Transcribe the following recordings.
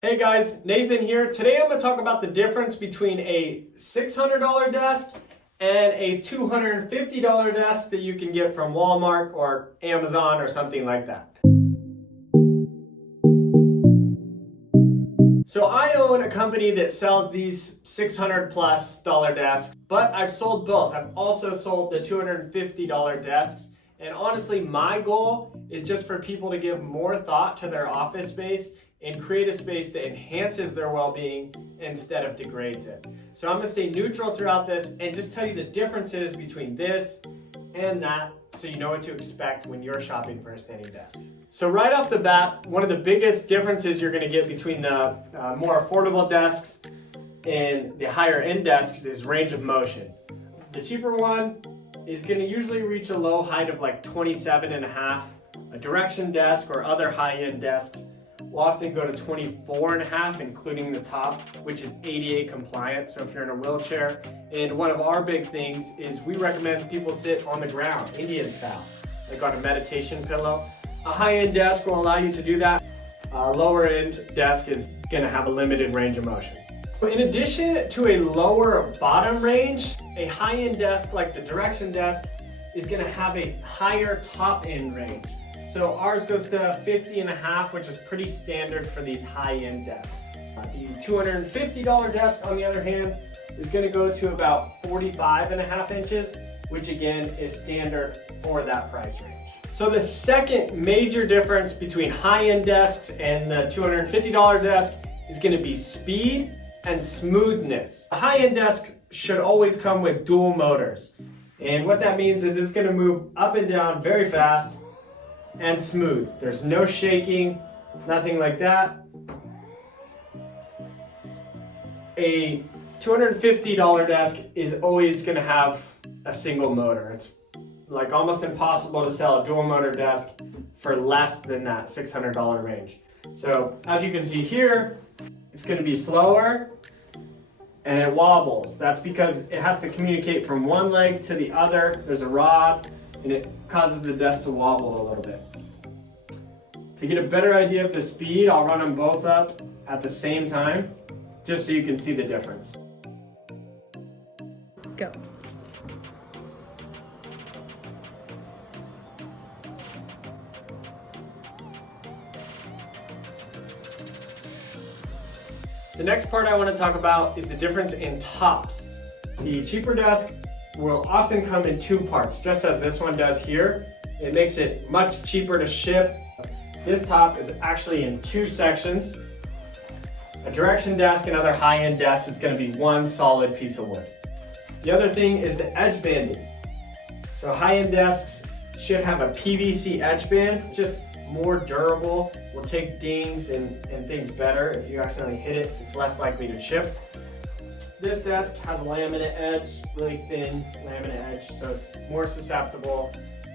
Hey guys, Nathan here. Today I'm going to talk about the difference between a $600 desk and a $250 desk that you can get from Walmart or Amazon or something like that. So I own a company that sells these $600+ desks, but I've sold both. I've also sold the $250 desks. And honestly, my goal is just for people to give more thought to their office space and create a space that enhances their well-being instead of degrades it. So I'm gonna stay neutral throughout this and just tell you the differences between this and that so you know what to expect when you're shopping for a standing desk. So right off the bat, one of the biggest differences you're gonna get between the more affordable desks and the higher end desks is range of motion. The cheaper one is gonna usually reach a low height of like 27.5. A direction desk or other high-end desks will often go to 24.5, including the top, which is ADA compliant, so if you're in a wheelchair. And one of our big things is we recommend people sit on the ground, Indian style, like on a meditation pillow. A high-end desk will allow you to do that. A lower-end desk is gonna have a limited range of motion. In addition to a lower bottom range, a high-end desk like the direction desk is gonna have a higher top-end range. So ours goes to 50.5, which is pretty standard for these high-end desks. The $250 desk, on the other hand, is gonna go to about 45.5 inches, which again is standard for that price range. So the second major difference between high-end desks and the $250 desk is gonna be speed and smoothness. A high-end desk should always come with dual motors. And what that means is it's gonna move up and down very fast and smooth. There's no shaking, nothing like that. A $250 desk is always gonna have a single motor. It's like almost impossible to sell a dual motor desk for less than that $600 range. So as you can see here, it's gonna be slower and it wobbles. That's because it has to communicate from one leg to the other. There's a rod and it causes the desk to wobble a little bit. To get a better idea of the speed, I'll run them both up at the same time, just so you can see the difference. Go. The next part I want to talk about is the difference in tops. The cheaper desk will often come in two parts, just as this one does here. It makes it much cheaper to ship. This top is actually in two sections. A direction desk and other high-end desks is going to be one solid piece of wood. The other thing is the edge banding. So high-end desks should have a PVC edge band. It's just more durable, will take dings and things better. If you accidentally hit it, it's less likely to chip. This desk has a laminate edge, really thin laminate edge, so it's more susceptible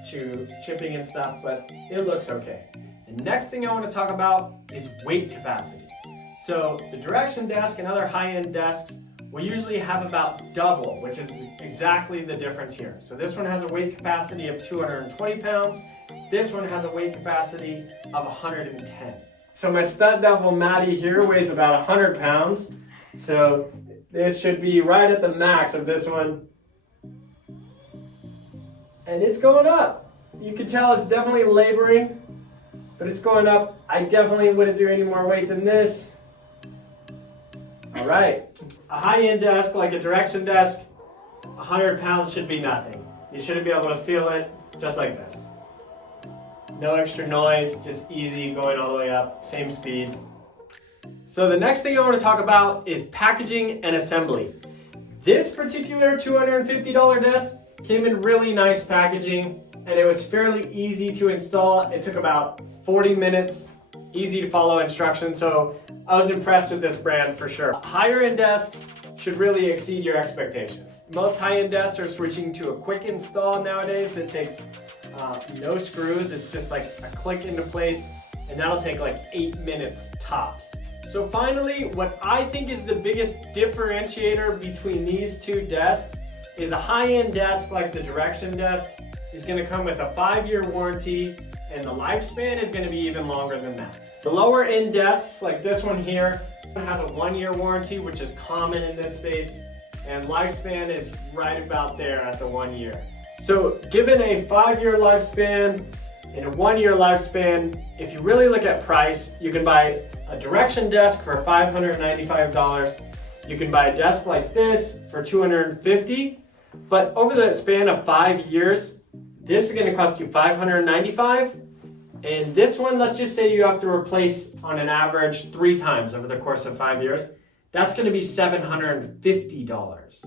to chipping and stuff, but it looks okay. The next thing I want to talk about is weight capacity. So the direction desk and other high-end desks will usually have about double, which is exactly the difference here. So this one has a weight capacity of 220 pounds. This one has a weight capacity of 110. So my stunt double Maddie here weighs about 100 pounds. So this should be right at the max of this one. And it's going up. You can tell it's definitely laboring, but it's going up. I definitely wouldn't do any more weight than this. All right, a high-end desk like a direction desk, 100 pounds should be nothing. You shouldn't be able to feel it, just like this. No extra noise, just easy going all the way up, same speed. So the next thing I want to talk about is packaging and assembly. This particular $250 desk came in really nice packaging and it was fairly easy to install. It took about 40 minutes, easy to follow instructions, so I was impressed with this brand for sure. Higher end desks should really exceed your expectations. Most high-end desks are switching to a quick install nowadays that takes no screws. It's just like a click into place and that'll take like 8 minutes tops. So finally, what I think is the biggest differentiator between these two desks is a high-end desk like the direction desk is going to come with a 5-year warranty and the lifespan is going to be even longer than that. The lower end desks, like this one here, has a 1-year warranty, which is common in this space, and lifespan is right about there at the 1 year. So given a 5-year lifespan and a 1-year lifespan, if you really look at price, you can buy a direction desk for $595. You can buy a desk like this for $250, but over the span of 5 years, this is gonna cost you $595. And this one, let's just say you have to replace on an average 3 times over the course of 5 years. That's gonna be $750.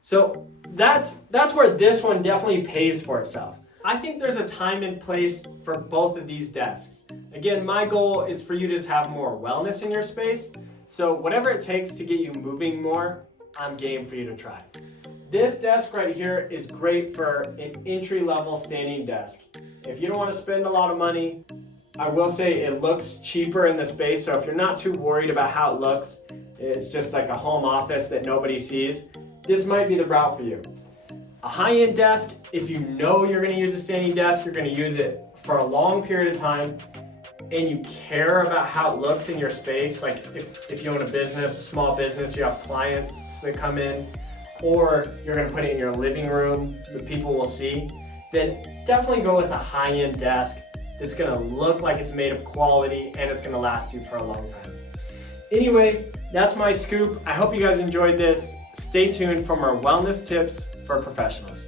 So that's where this one definitely pays for itself. I think there's a time and place for both of these desks. Again, my goal is for you to just have more wellness in your space. So whatever it takes to get you moving more, I'm game for you to try. This desk right here is great for an entry-level standing desk. If you don't want to spend a lot of money, I will say it looks cheaper in the space, so if you're not too worried about how it looks, it's just like a home office that nobody sees, this might be the route for you. A high-end desk, if you know you're going to use a standing desk, you're going to use it for a long period of time, and you care about how it looks in your space, like if you own a business, a small business, you have clients that come in, or you're going to put it in your living room that people will see, then definitely go with a high-end desk that's going to look like it's made of quality and it's going to last you for a long time. Anyway, that's my scoop. I hope you guys enjoyed this. Stay tuned for more wellness tips for professionals.